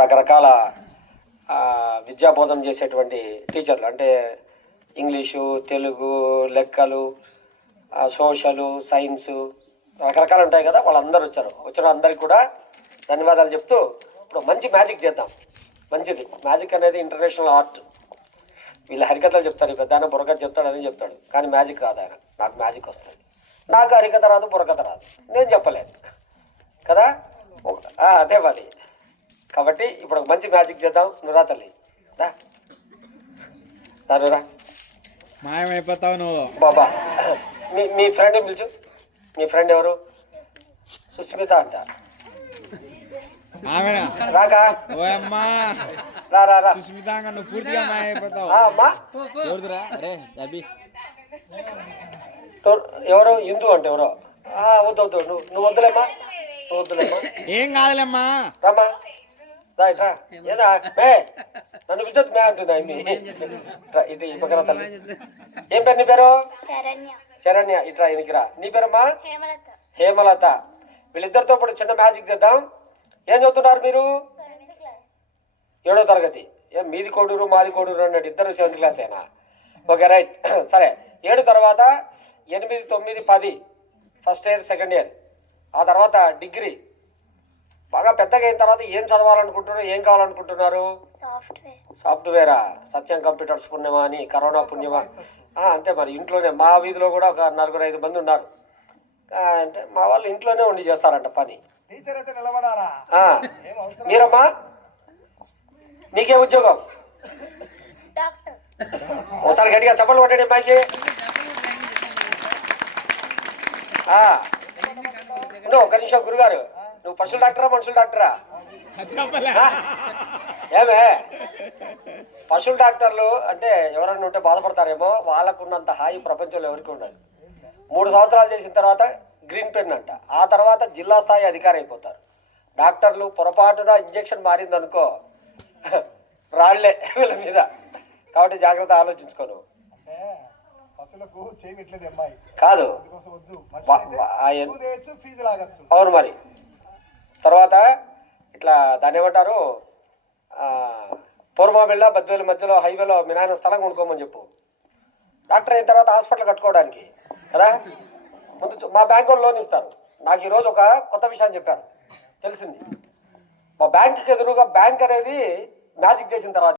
రకరకాల విద్యా బోధన చేసేటువంటి టీచర్లు అంటే ఇంగ్లీషు, తెలుగు, లెక్కలు, సోషలు, సైన్సు రకరకాలు ఉంటాయి కదా. వాళ్ళందరూ వచ్చిన అందరికి కూడా ధన్యవాదాలు చెప్తూ ఇప్పుడు మంచి మ్యాజిక్ చేద్దాం. మంచిది మ్యాజిక్ అనేది ఇంటర్నేషనల్ ఆర్ట్. వీళ్ళు హరికథలు చెప్తాడు, పెద్ద ఆయన బుర్రకథ చెప్తాడు అని చెప్తాడు, కానీ మ్యాజిక్ రాదు. ఆయన నాకు మ్యాజిక్ వస్తుంది, నాకు హరికథ రాదు, బుర్రకథ రాదు, నేను చెప్పలేదు కదా. అదే మరి. కాబట్టి ఇప్పుడు ఒక మంచి మ్యాజిక్ చేద్దాం. నువ్వురా తల్లి, రా. మాయమైపోతావు నువ్వు బాబా. మీ ఫ్రెండ్ పిలుచు. మీ ఫ్రెండ్ ఎవరు? సుస్మిత అంట. రాకా రా. సుస్మిత నువ్వు పూర్తిగా మాయమైపోతావు. ఎవరు? హిందూ అంటే ఎవరో. వద్దు నువ్వు వద్దులేమ్మా, ఏం కాదులేమ్మా. రామ్మా ఇట్రా. ఏదా నన్ను పిలిచొద్దు మే అంటుందా ఇటు ఈ పక్కన తల్లి. ఏం పేరు నీ పేరు? శరణ్య. ఇట్రా ఇనికిరా. నీ పేరమ్మా? హేమలత. వీళ్ళిద్దరితో ఇప్పుడు చిన్న మ్యాజిక్ చేద్దాం. ఏం చదువుతున్నారు మీరు? 7వ తరగతి. ఏం మీది కోడూరు మాది కోడూరు అన్నట్టు ఇద్దరు 7th క్లాస్ అయినా? Okay right. సరే 7 తర్వాత 8, 9, 10 ఫస్ట్ ఇయర్, సెకండ్ ఇయర్. ఆ తర్వాత డిగ్రీ. బాగా పెద్దగా అయిన తర్వాత ఏం చదవాలనుకుంటున్నారు, ఏం కావాలనుకుంటున్నారు? సాఫ్ట్వేరా? సత్యం కంప్యూటర్స్ పుణ్యమా అని, కరోనా పుణ్యమా? అంతే మరి. ఇంట్లోనే మా వీధిలో కూడా ఒక 4-5 మంది ఉన్నారు. అంటే మా వాళ్ళు ఇంట్లోనే ఉండి చేస్తారంట పని. మీరమ్మా మీకే ఉద్యోగం? ఒకసారి గట్టిగా చప్పలు కొట్టండి అమ్మాయికి. ఒక నిమిషం గురుగారు, నువ్వు పశువుల డాక్టరా మనుషుల డాక్టరా? ఏమే పశువుల డాక్టర్లు అంటే ఎవరైనా ఉంటే బాధపడతారేమో, వాళ్ళకున్నంత హాయి ప్రపంచంలో ఎవరికి ఉండదు. 3 సంవత్సరాలు చేసిన తర్వాత గ్రీన్ పెన్ అంట. ఆ తర్వాత జిల్లా స్థాయి అధికారి అయిపోతారు డాక్టర్లు. పొరపాటున ఇంజక్షన్ మారిందనుకో రాళ్లే వీళ్ళ మీద. కాబట్టి జాగ్రత్త ఆలోచించుకోను. కాదు అవును మరి. తర్వాత ఇట్లా దాన్ని ఏమంటారు, పూర్వబెళ్ళ బద్వేలు మధ్యలో హైవేలో మీ నాయన స్థలం కొనుక్కోమని చెప్పు. డాక్టర్ అయిన తర్వాత హాస్పిటల్ కట్టుకోవడానికి కదా. ముందు మా బ్యాంకు వాళ్ళు లోన్ ఇస్తారు. నాకు ఈరోజు ఒక కొత్త విషయం చెప్పారు, తెలిసింది. మా బ్యాంకుకి ఎదురుగా బ్యాంక్ అనేది మ్యాజిక్ చేసిన తర్వాత